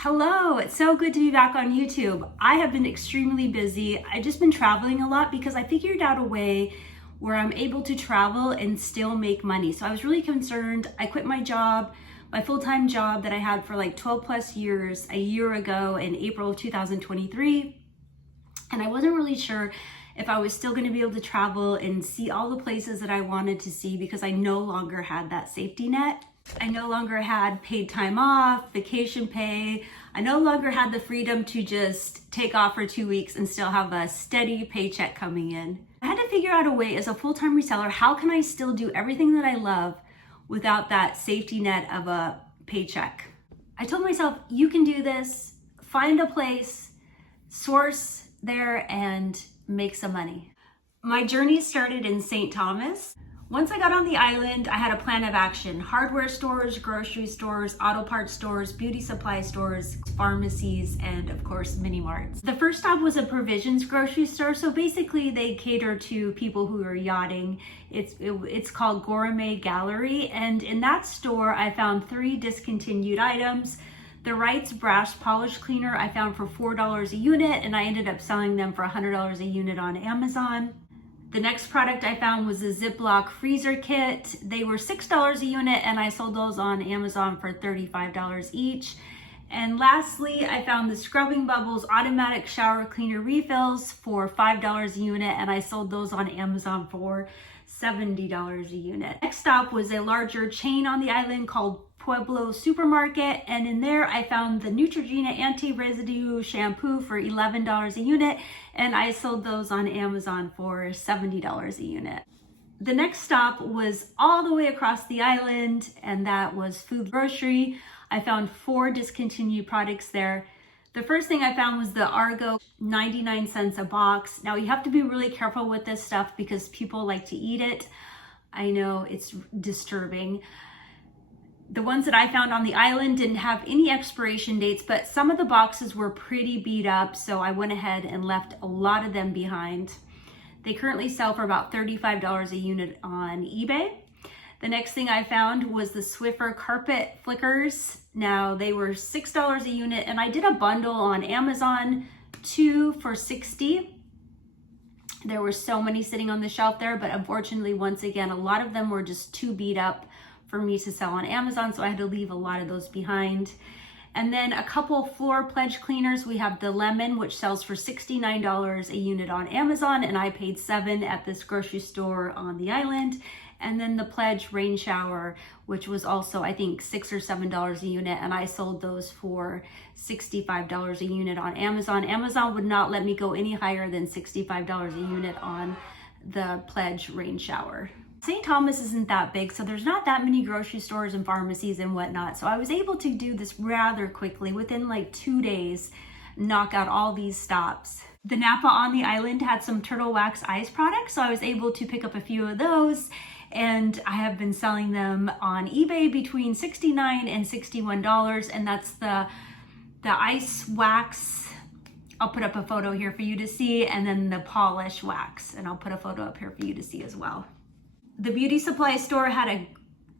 Hello, it's so good to be back on YouTube. I have been extremely busy. I've just been traveling a lot because I figured out a way where I'm able to travel and still make money. So I was really concerned. I quit my job, my full-time job that I had for like 12 plus years a year ago in April of 2023. And I wasn't really sure if I was still going to be able to travel and see all the places that I wanted to see because I no longer had that safety net. I no longer had paid time off, vacation pay. I no longer had the freedom to just take off for 2 weeks and still have a steady paycheck coming in. I had to figure out a way as a full-time reseller, how can I still do everything that I love without that safety net of a paycheck? I told myself, you can do this, find a place, source there and make some money. My journey started in St. Thomas. Once I got on the island, I had a plan of action. Hardware stores, grocery stores, auto parts stores, beauty supply stores, pharmacies, and of course, mini marts. The first stop was a provisions grocery store. So basically they cater to people who are yachting. It's called Gourmet Gallery. And in that store, I found 3 discontinued items. The Wright's brass polish cleaner I found for $4 a unit, and I ended up selling them for $100 a unit on Amazon. The next product I found was a Ziploc freezer kit. They were $6 a unit and I sold those on Amazon for $35 each. And lastly, I found the Scrubbing Bubbles automatic shower cleaner refills for $5 a unit and I sold those on Amazon for $70 a unit. Next stop was a larger chain on the island called Pueblo Supermarket, and in there I found the Neutrogena anti-residue shampoo for $11 a unit, and I sold those on Amazon for $70 a unit. The next stop was all the way across the island, and that was Food Grocery. I found 4 discontinued products there. The first thing I found was the Argo, 99 cents a box. Now you have to be really careful with this stuff because people like to eat it. I know it's disturbing. The ones that I found on the island didn't have any expiration dates, but some of the boxes were pretty beat up, so I went ahead and left a lot of them behind. They currently sell for about $35 a unit on eBay. The next thing I found was the Swiffer carpet flickers. Now they were $6 a unit, and I did a bundle on Amazon, 2 for $60. There were so many sitting on the shelf there, but unfortunately, once again, a lot of them were just too beat up for me to sell on Amazon, so I had to leave a lot of those behind. And then a couple floor pledge cleaners. We have the Lemon, which sells for $69 a unit on Amazon, and I paid $7 at this grocery store on the island. And then the Pledge rain shower, which was also, I think, $6 or $7 a unit, and I sold those for $65 a unit on Amazon. Amazon would not let me go any higher than $65 a unit on the Pledge rain shower. St. Thomas isn't that big, so there's not that many grocery stores and pharmacies and whatnot. So I was able to do this rather quickly, within like 2 days, knock out all these stops. The Napa on the island had some turtle wax ice products, so I was able to pick up a few of those, and I have been selling them on eBay between $69 and $61, and that's the ice wax. I'll put up a photo here for you to see, and then the polish wax, and I'll put a photo up here for you to see as well. The beauty supply store had a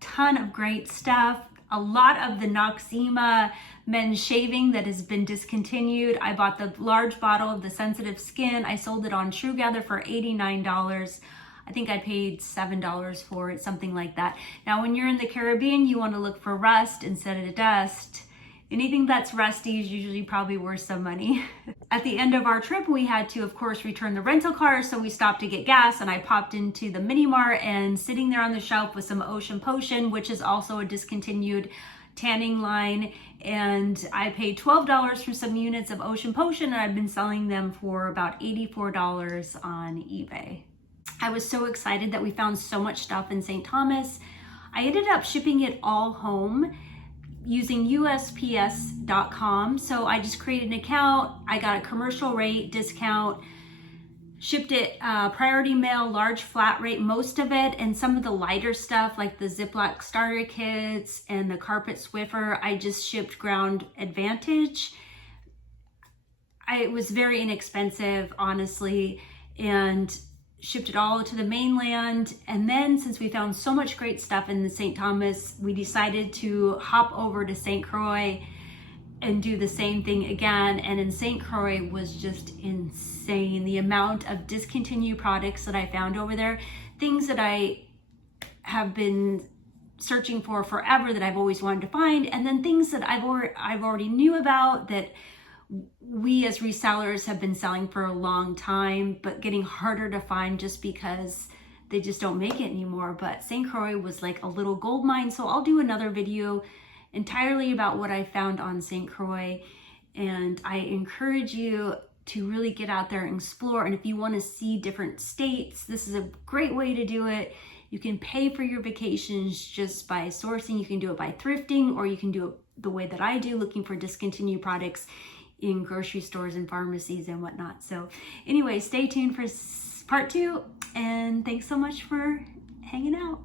ton of great stuff. A lot of the Noxzema men's shaving that has been discontinued. I bought the large bottle of the sensitive skin. I sold it on True Gather for $89. I think I paid $7 for it, something like that. Now, when you're in the Caribbean, you want to look for rust instead of dust. Anything that's rusty is usually probably worth some money. At the end of our trip, we had to, of course, return the rental car, so we stopped to get gas, and I popped into the mini mart, and sitting there on the shelf was some Ocean Potion, which is also a discontinued tanning line, and I paid $12 for some units of Ocean Potion, and I've been selling them for about $84 on eBay. I was so excited that we found so much stuff in St. Thomas. I ended up shipping it all home using USPS.com. So I just created an account. I got a commercial rate discount, shipped it priority mail, large flat rate, most of it, and some of the lighter stuff like the Ziploc starter kits and the carpet Swiffer, I just shipped Ground Advantage. It was very inexpensive, honestly, and shipped it all to the mainland. And then since we found so much great stuff in the St. Thomas, we decided to hop over to St. Croix and do the same thing again. And in St. Croix was just insane. The amount of discontinued products that I found over there, things that I have been searching for forever that I've always wanted to find, and then things that I've already knew about that we as resellers have been selling for a long time, but getting harder to find just because they just don't make it anymore. But St. Croix was like a little gold mine. So I'll do another video entirely about what I found on St. Croix. And I encourage you to really get out there and explore. And if you want to see different states, this is a great way to do it. You can pay for your vacations just by sourcing. You can do it by thrifting, or you can do it the way that I do, looking for discontinued products in grocery stores and pharmacies and whatnot. So anyway, stay tuned for part 2, and thanks so much for hanging out.